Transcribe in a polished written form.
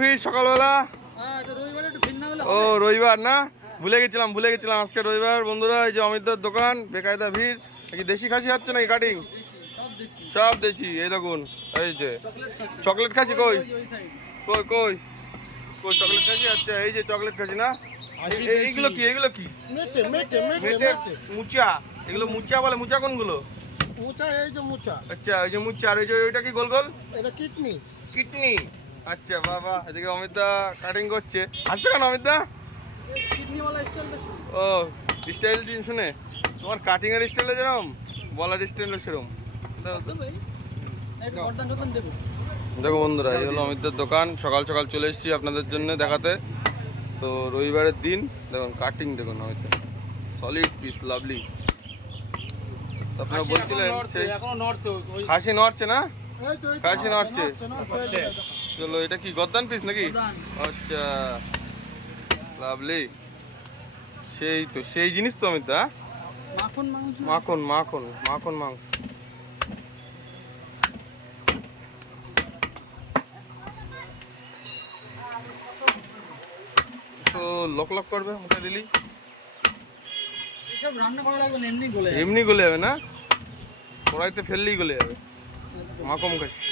ভিড় সকালবেলা। ও রবিবার না, ভুলে গেছিলাম আজকে রবিবার। বন্ধুরা এই যে অমিতদার দোকান, বেকায়দা ভিড়। কি দেশি খাসি হচ্ছে নাকি কাটিং? সব দেশি। এই দেখুন, এই যে চকলেট খাসি। কই কই কই কই চকলেট খাসি? আচ্ছা, এই যে চকলেট খাসি না। এইগুলো কি? এগুলো কি? মুচা। এগুলো মুচা বলে। মুচা কোনগুলো? মুচা, এই যে মুচা। আচ্ছা, ওই যে মুচা। আর ওই যে ওইটা কি গোল গোল? এটা কিডনি। কিডনি। আচ্ছা বাবা, এদিকে অমিতদা কাটিং করছে। আসছে কেন অমিতদা? ও স্টাইল শুনে তোমার কাটিং এর স্টাইলটা যেরকম, বলার স্টাইলটা সেরকম। দেখো বন্ধুরা, এই হলো অমিতদার দোকান। সকাল সকাল চলে এসেছি আপনাদের জন্য দেখাতে। তো রবিবারের দিন দেখুন কাটিং, দেখুন অমিতদা সলিড পিস, লাভলি। আপনারা বলছিলেন খাসি নড়ছে না? খাসি নড়ছে। চলো, এটা কি গদ্দান পিস নাকি? আচ্ছা, লাভলি। সেই তো সেই জিনিস তো অমিতদা। মাখন মাখন মাখন মাংস। তো লক লক করবে মুখে দিলি, এসব রান্না করা লাগবে না, এমনি গলে যাবে না? কড়াইতে ফেললেই গলে যাবে। মাখন খাসি।